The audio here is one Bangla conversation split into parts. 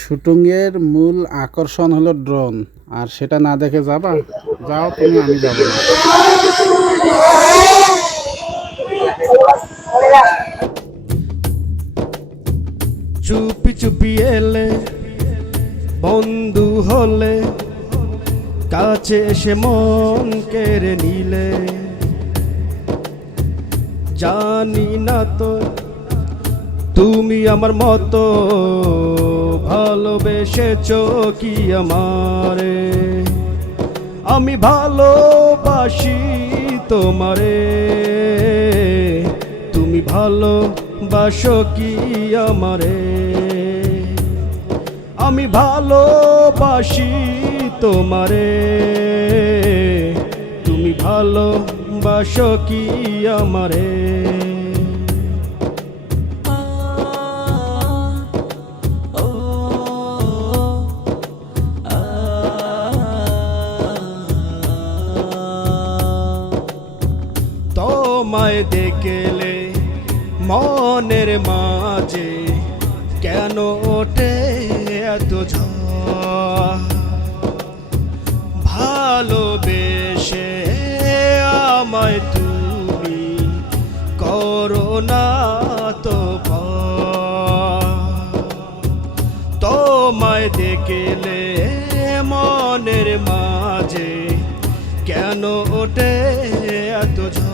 শুটিংয়ের মূল আকর্ষণ হলো ড্রোন, আর সেটা না দেখে যাবা? যাও তুমি, আমি যাব না। চুপি চুপি এলে বন্ধু হলে, কাছে এসে মন কেড়ে নিলে। জানি না তো তুমি আমার মতো ভালোবেসেছো কি আমারে। আমি ভালোবাসি তোমারে, তুমি ভালোবাসো কি আমারে। আমি ভালোবাসি তোমারে, তুমি ভালোবাসো কি আমারে। তোমায় দেখলে মনের মাঝে কেন ওঠে এত ঝড়। ভালোবেসে আমায় তুমি করো না তো ভয়। তোমায় দেখলে মনের মাঝে কেন ওঠে এত ঝড়।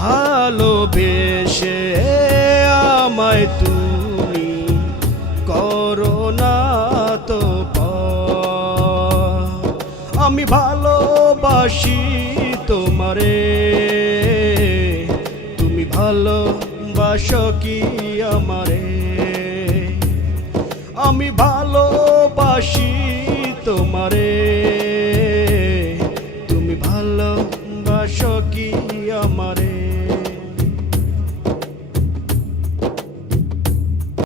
ভালোবেসে আমায় তুমি করো না তো ভয়। আমি ভালোবাসি তোমারে, তুমি ভালোবাসো কি আমারে। আমি ভালোবাসি